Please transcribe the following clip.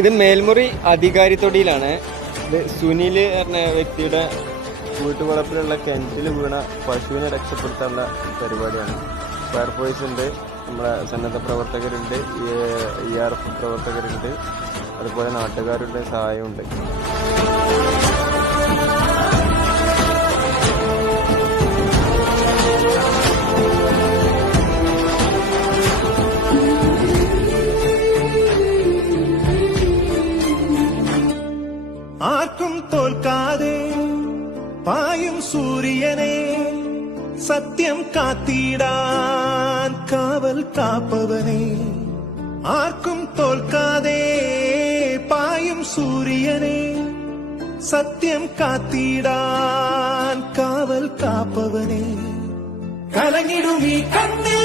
ഇത് മേൽമുറി അധികാരിത്തൊടിയിലാണ്. ഇത് സുനിൽ പറഞ്ഞ വ്യക്തിയുടെ വീട്ടുവളപ്പിലുള്ള കിണറ്റിൽ വീണ പശുവിനെ രക്ഷപ്പെടുത്താനുള്ള പരിപാടിയാണ്. ഫയർഫോഴ്സ് ഉണ്ട്, നമ്മളെ സന്നദ്ധ പ്രവർത്തകരുണ്ട്, ERF പ്രവർത്തകരുണ്ട്, അതുപോലെ നാട്ടുകാരുടെ സഹായമുണ്ട്. ആർക്കും തോൽക്കാതെ പായും സൂര്യനെ സത്യം കാത്തിടാൻ കാവൽ കാപ്പവനെ. ആർക്കും തോൽക്കാതെ പായും സൂര്യനെ സത്യം കാത്തിടാൻ കാവൽ കാപ്പവനെ. കലങ്ങിടും ഈ കണ്ണിൽ